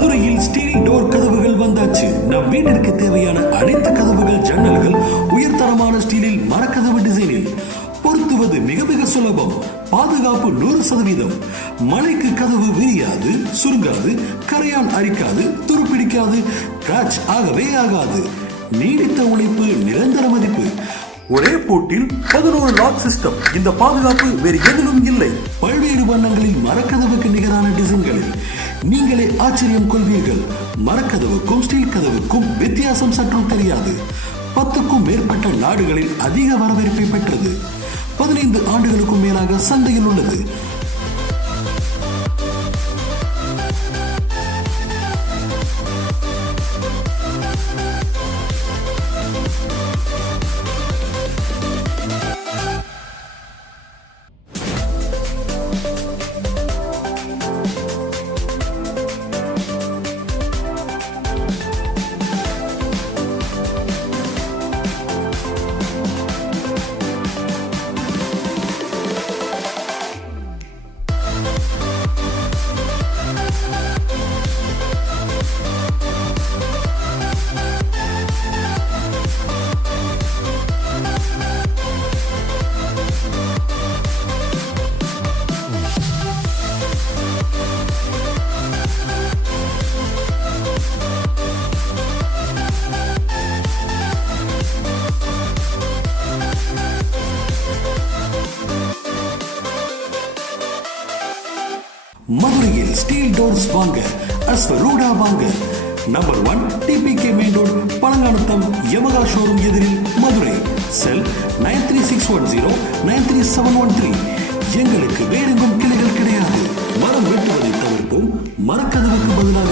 மதுரையில் steel door கதவுகள் வந்தாச்சு. நம் வீட்டிற்கு தேவையான அனைத்து கதவுகள், ஜன்னல்கள் உயர்தரமான ஸ்டீலில் மரக்கதவு டிசைனில். பொருத்துவது மிக மிக சுலபம். பாதுகாப்பு 100%. மழைக்கு கதவு விரியாது, சுருங்காது, கரையான் அரிக்காது, துருப்பிடிக்காது, கிராச் ஆகவே ஆகாது. நீடித்த உழைப்பு, நிரந்தர மதிப்பு. ஒரே பூட்டில் 11 லாக் சிஸ்டம். இந்த பாதுகாப்பு வேறு எதிலும் இல்லை. பல்வேறு வண்ணங்களில் மரக்கதவுக்கு நிகரான டிசைன்களில் நீங்களே ஆச்சரியம் கொள்வீர்கள். மரக்கதவுக்கும் ஸ்டீல் கதவுக்கும் வித்தியாசம் சற்றும் தெரியாது. 10க்கும் மேற்பட்ட நாடுகளில் அதிக வரவேற்பை பெற்றது. 15 ஆண்டுகளுக்கும் மேலாக சந்தையில் உள்ளது. மதுரையில் ஸ்டீல் டோர்ஸ் வாங்க அஸ்வரூடா வாங்க. Number 1 TPK main road, Palanganatham, Yamaha showroom எதிரில், மதுரை. செல் 9361093713. எங்களுக்கு வேறெங்கும் கிளைகள் கிடையாது. மரம் வெட்டுவதை தவிர்ப்போம். மரக்கதவுக்கு பதிலாக